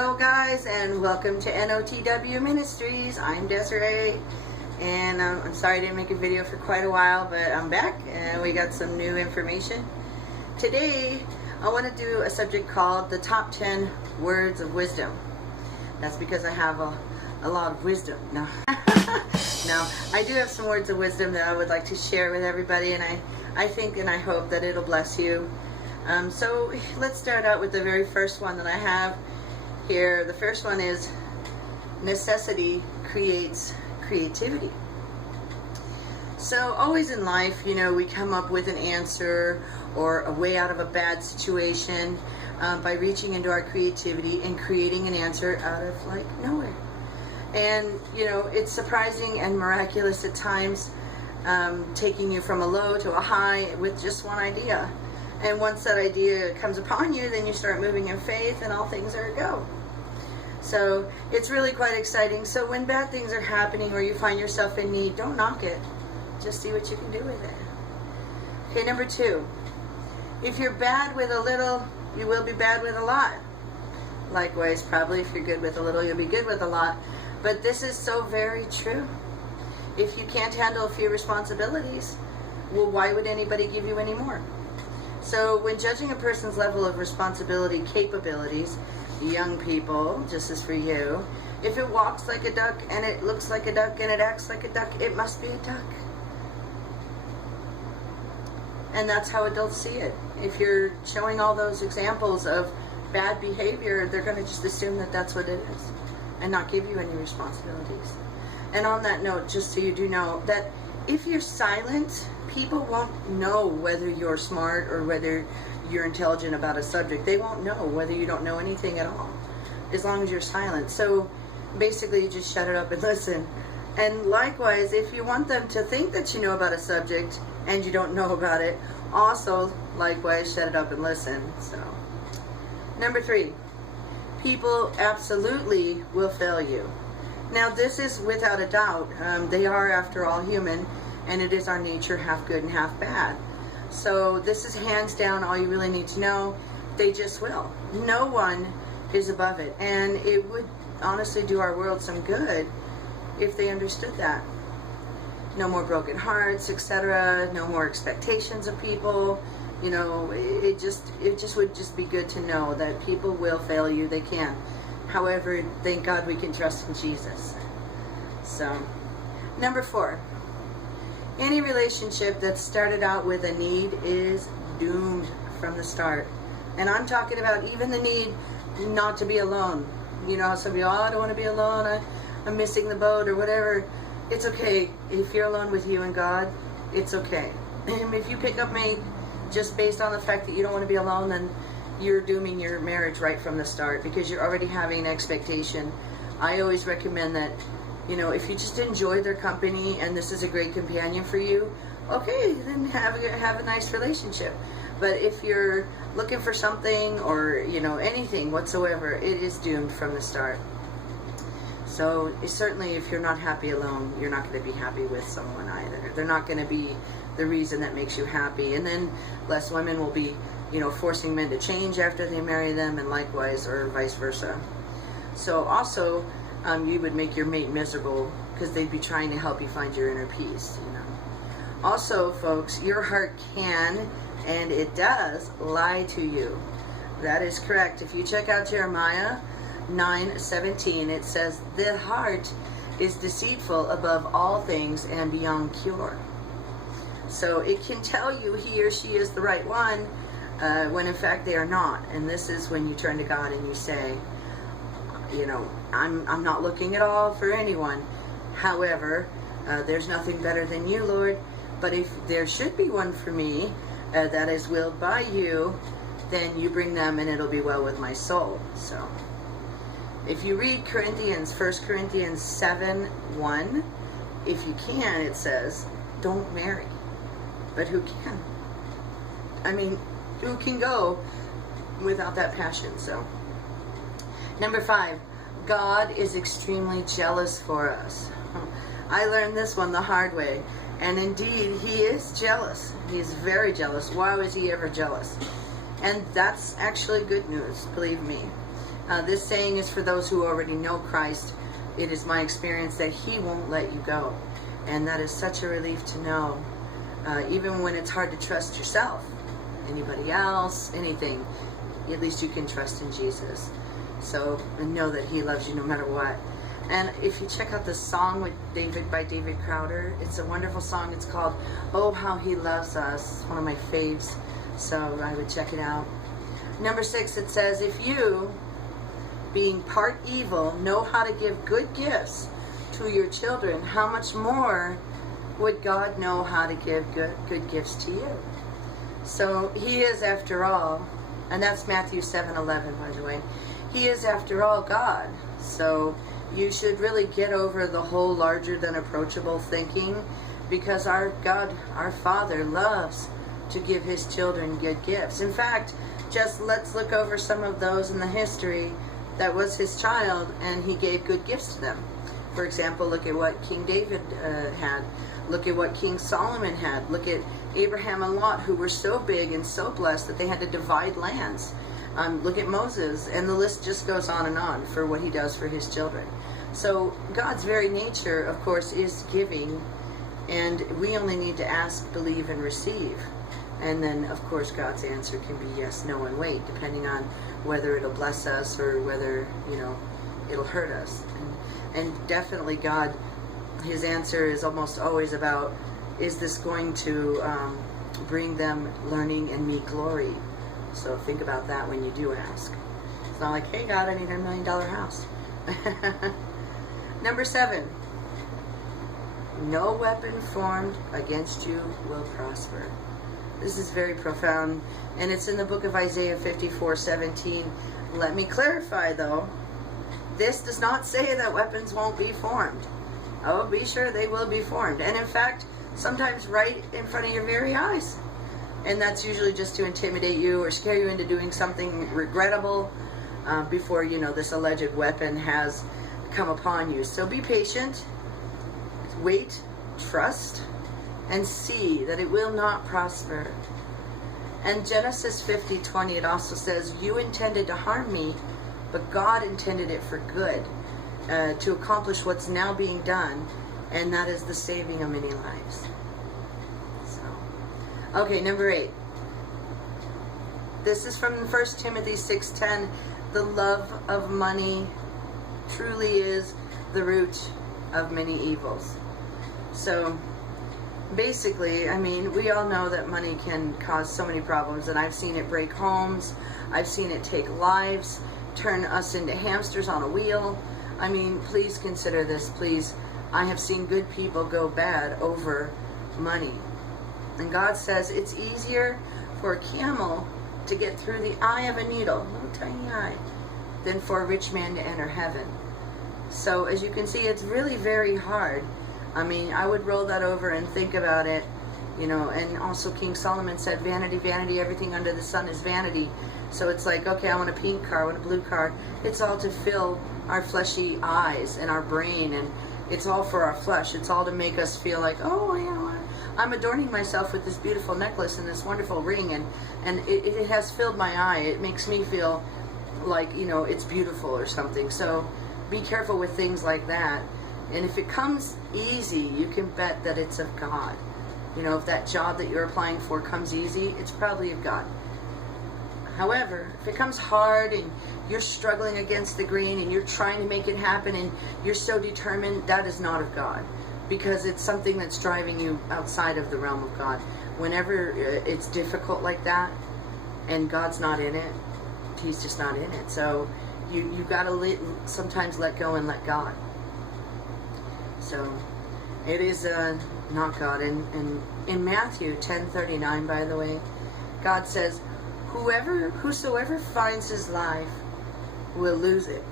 Hello guys, and welcome to NoTW Ministries. I'm Desiree, and I'm sorry I didn't make a video for quite a while, but I'm back and we got some new information. Today I want to do a subject called the top 10 words of wisdom. That's because I have a lot of wisdom. No. No, I do have some words of wisdom that I would like to share with everybody, and I think and I hope that it'll bless you. So let's start out with the very first one that I have here. The first one is necessity creates creativity. So always in life, you know, we come up with an answer or a way out of a bad situation by reaching into our creativity and creating an answer out of like nowhere. And you know, it's surprising and miraculous at times, taking you from a low to a high with just one idea. And once that idea comes upon you, then you start moving in faith and all things are a go. So it's really quite exciting. So when bad things are happening or you find yourself in need, don't knock it. Just see what you can do with it. Okay, number 2. If you're bad with a little, you will be bad with a lot. Likewise, probably if you're good with a little, you'll be good with a lot. But this is so very true. If you can't handle a few responsibilities, well, why would anybody give you any more? So when judging a person's level of responsibility capabilities, young people, just as for you, if it walks like a duck and it looks like a duck and it acts like a duck, it must be a duck. And that's how adults see it. If you're showing all those examples of bad behavior, they're going to just assume that that's what it is and not give you any responsibilities. And on that note, just so you do know, that if you're silent, people won't know whether you're smart or whether you're intelligent about a subject. They won't know whether you don't know anything at all, as long as you're silent. So basically, you just shut it up and listen. And likewise, if you want them to think that you know about a subject and you don't know about it, also likewise shut it up and listen. So number 3, people absolutely will fail you. Now this is without a doubt. They are, after all, human, and it is our nature, half good and half bad. So this is hands down all you really need to know. They just will. No one is above it, and it would honestly do our world some good if they understood that. No more broken hearts, etc. No more expectations of people. You know, it just would just be good to know that people will fail you. They can. However, thank God we can trust in Jesus. So, number 4. Any relationship that started out with a need is doomed from the start. And I'm talking about even the need not to be alone. You know, some people, oh, I don't want to be alone, I'm missing the boat or whatever. It's okay. If you're alone with you and God, it's okay. And if you pick up mate just based on the fact that you don't want to be alone, then you're dooming your marriage right from the start, because you're already having an expectation. I always recommend that, you know, if you just enjoy their company and this is a great companion for you, okay, then have a nice relationship. But if you're looking for something or, you know, anything whatsoever, it is doomed from the start. So certainly if you're not happy alone, you're not going to be happy with someone either. They're not going to be the reason that makes you happy. And then less women will be, you know, forcing men to change after they marry them, and likewise, or vice versa. So also, you would make your mate miserable because they'd be trying to help you find your inner peace, you know. Also, folks, your heart can, and it does, lie to you. That is correct. If you check out Jeremiah 9:17, it says, the heart is deceitful above all things and beyond cure. So it can tell you he or she is the right one, when in fact they are not. And this is when you turn to God and you say, you know, I'm not looking at all for anyone. However, there's nothing better than you, Lord. But if there should be one for me that is willed by you, then you bring them and it'll be well with my soul. So if you read Corinthians, 1 Corinthians 7:1, if you can, it says, don't marry. But who can? I mean, who can go without that passion? So, number 5, God is extremely jealous for us. I learned this one the hard way. And indeed, he is jealous. He is very jealous. Why was he ever jealous? And that's actually good news, believe me. This saying is for those who already know Christ. It is my experience that He won't let you go. And that is such a relief to know. Even when it's hard to trust yourself, anybody else, anything, at least you can trust in Jesus. So know that He loves you no matter what. And if you check out this song with by David Crowder, it's a wonderful song. It's called "Oh How He Loves Us." It's one of my faves, so I would check it out. Number 6, it says, if you, being part evil, know how to give good gifts to your children, how much more would God know how to give good gifts to you? So He is, after all, and that's Matthew 7:11, by the way. He is, after all, God. So you should really get over the whole larger than approachable thinking, because our God, our Father, loves to give His children good gifts. In fact, just let's look over some of those in the history that was His child and He gave good gifts to them. For example, look at what King David had. Look at what King Solomon had. Look at Abraham and Lot, who were so big and so blessed that they had to divide lands. Look at Moses, and the list just goes on for what He does for His children. So God's very nature, of course, is giving, and we only need to ask, believe, and receive. And then, of course, God's answer can be yes, no, and wait, depending on whether it'll bless us or whether, it'll hurt us. And definitely God, His answer is almost always about, is this going to bring them learning and me glory? So think about that when you do ask. It's not like, hey God, I need $1 million house. Number 7, no weapon formed against you will prosper. This is very profound, and it's in the book of Isaiah 54:17. Let me clarify, though. This does not say that weapons won't be formed. Oh, be sure they will be formed. And in fact, sometimes right in front of your very eyes. And that's usually just to intimidate you or scare you into doing something regrettable before, this alleged weapon has come upon you. So be patient, wait, trust, and see that it will not prosper. And Genesis 50:20, it also says, you intended to harm me, but God intended it for good, to accomplish what's now being done, and that is the saving of many lives. So, okay, number 8. This is from 1 Timothy 6:10. The love of money truly is the root of many evils. So, basically, we all know that money can cause so many problems, and I've seen it break homes, I've seen it take lives, turn us into hamsters on a wheel. Please consider this, please. I have seen good people go bad over money. And God says it's easier for a camel to get through the eye of a needle, little tiny eye, than for a rich man to enter heaven. So as you can see, it's really very hard. I would roll that over and think about it, and also King Solomon said, vanity, vanity, everything under the sun is vanity. So it's like, okay, I want a pink car, I want a blue car. It's all to fill our fleshy eyes and our brain, and it's all for our flesh. It's all to make us feel like, I'm adorning myself with this beautiful necklace and this wonderful ring, and it has filled my eye. It makes me feel like, it's beautiful or something. So be careful with things like that. And if it comes easy, you can bet that it's of God. If that job that you're applying for comes easy, it's probably of God. However, if it comes hard and you're struggling against the grain and you're trying to make it happen and you're so determined, that is not of God, because it's something that's driving you outside of the realm of God. Whenever it's difficult like that and God's not in it, He's just not in it. So you got to sometimes let go and let God. So it is not God. And in Matthew 10:39, by the way, God says, whosoever finds his life will lose it.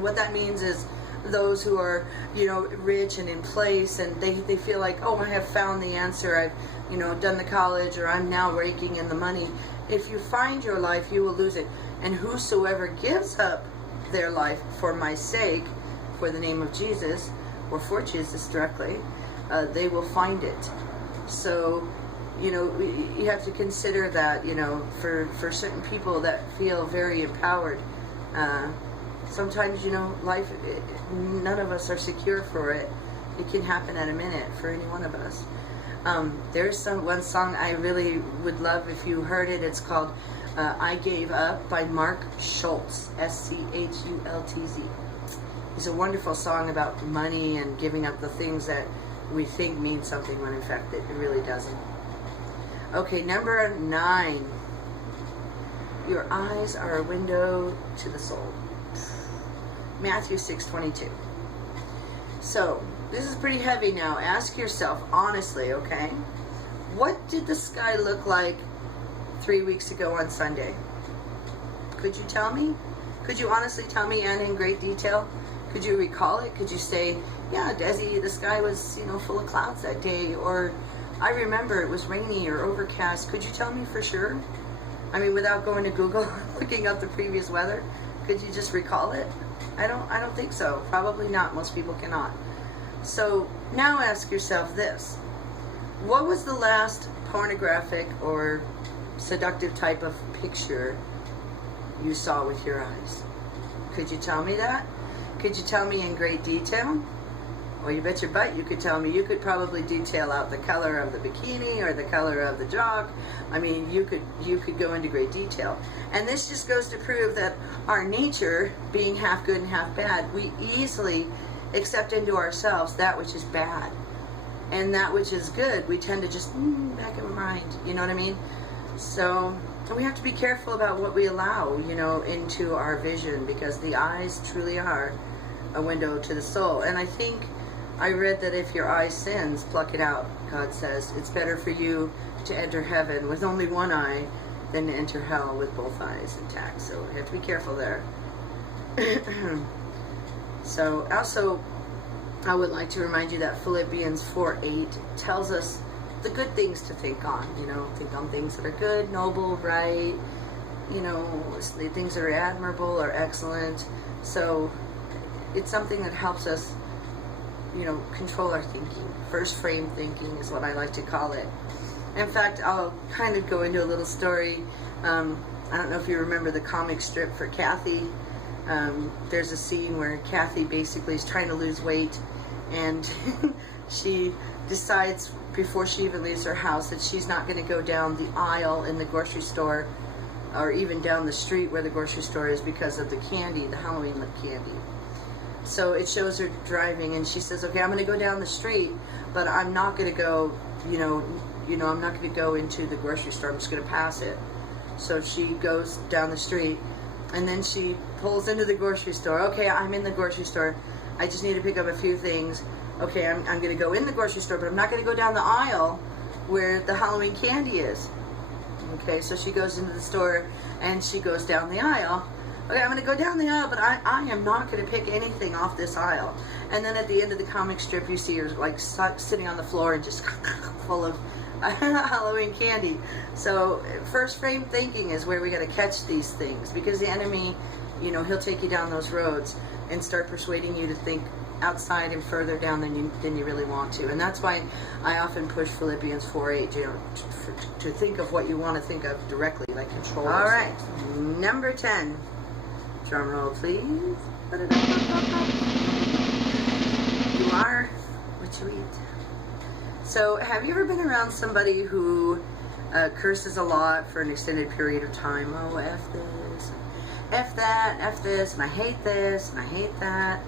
What that means is those who are, rich and in place, and they feel like, I have found the answer. I've, done the college, or I'm now raking in the money. If you find your life, you will lose it. And whosoever gives up their life for my sake, for the name of Jesus, or for Jesus directly, they will find it. So, you have to consider that, for certain people that feel very empowered Sometimes, life, none of us are secure for it. It can happen at a minute for any one of us. There's one song I really would love if you heard it. It's called I Gave Up by Mark Schultz, Schultz. It's a wonderful song about money and giving up the things that we think mean something when in fact it really doesn't. Okay, number 9. Your eyes are a window to the soul. Matthew 6:22. So, this is pretty heavy now. Ask yourself honestly, okay? What did the sky look like 3 weeks ago on Sunday? Could you tell me? Could you honestly tell me, and in great detail? Could you recall it? Could you say, yeah, Desi, the sky was, full of clouds that day, or I remember it was rainy or overcast. Could you tell me for sure? I mean, without going to Google, looking up the previous weather, could you just recall it? I don't think so. Probably not. Most people cannot. So now ask yourself this. What was the last pornographic or seductive type of picture you saw with your eyes? Could you tell me that? Could you tell me in great detail? Well, you bet your butt you could tell me. You could probably detail out the color of the bikini or the color of the jock. I mean, you could go into great detail. And this just goes to prove that our nature, being half good and half bad, we easily accept into ourselves that which is bad. And that which is good, we tend to just, back in my mind. You know what I mean? So we have to be careful about what we allow, into our vision, because the eyes truly are a window to the soul. And I think I read that if your eye sins, pluck it out. God says it's better for you to enter heaven with only one eye than to enter hell with both eyes intact. So we have to be careful there. So also, I would like to remind you that Philippians 4:8 tells us the good things to think on. Think on things that are good, noble, right, things that are admirable or excellent. So it's something that helps us, control our thinking. First frame thinking is what I like to call it. In fact, I'll kind of go into a little story. I don't know if you remember the comic strip for Kathy. There's a scene where Kathy basically is trying to lose weight, and she decides before she even leaves her house that she's not going to go down the aisle in the grocery store or even down the street where the grocery store is because of the candy, the Halloween candy. So it shows her driving, and she says, okay, I'm going to go down the street, but I'm not going to go, I'm not going to go into the grocery store. I'm just going to pass it. So she goes down the street, and then she pulls into the grocery store. Okay, I'm in the grocery store. I just need to pick up a few things. Okay, I'm going to go in the grocery store, but I'm not going to go down the aisle where the Halloween candy is. Okay, so she goes into the store, and she goes down the aisle. Okay, I'm going to go down the aisle, but I am not going to pick anything off this aisle. And then at the end of the comic strip, you see her like sitting on the floor and just full of Halloween candy. So first frame thinking is where we got to catch these things, because the enemy, he'll take you down those roads and start persuading you to think outside and further down than you really want to. And that's why I often push Philippians 4:8, to think of what you want to think of directly, like control. All right, number 10. Drum roll, please. You are what you eat. So, have you ever been around somebody who curses a lot for an extended period of time? Oh, F this, F that, F this, and I hate this, and I hate that.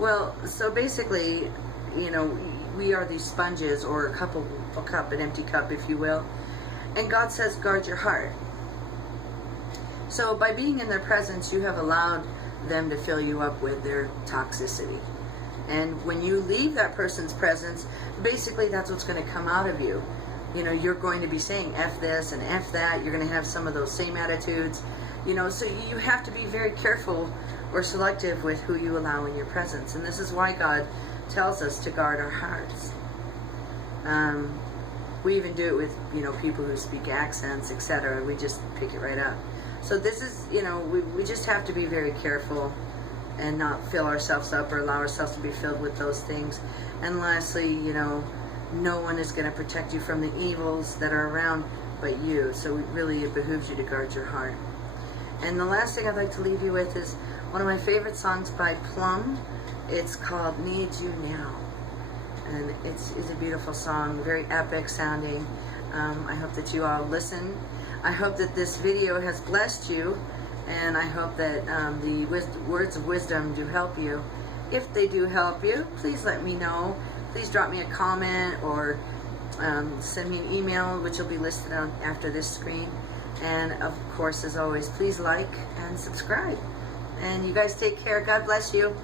Well, so basically, we are these sponges, or a cup, an empty cup, if you will. And God says, guard your heart. So by being in their presence, you have allowed them to fill you up with their toxicity. And when you leave that person's presence, basically that's what's going to come out of you. You're going to be saying F this and F that. You're going to have some of those same attitudes. So you have to be very careful or selective with who you allow in your presence. And this is why God tells us to guard our hearts. We even do it with, people who speak accents, etc. We just pick it right up. So this is, we just have to be very careful and not fill ourselves up or allow ourselves to be filled with those things. And lastly, no one is going to protect you from the evils that are around but you. So it behooves you to guard your heart. And the last thing I'd like to leave you with is one of my favorite songs by Plum. It's called Need You Now. And it's a beautiful song, very epic sounding. I hope that you all listen. I hope that this video has blessed you, and I hope that the words of wisdom do help you. If they do help you, please let me know. Please drop me a comment or send me an email, which will be listed on after this screen. And of course, as always, please like and subscribe. And you guys take care. God bless you.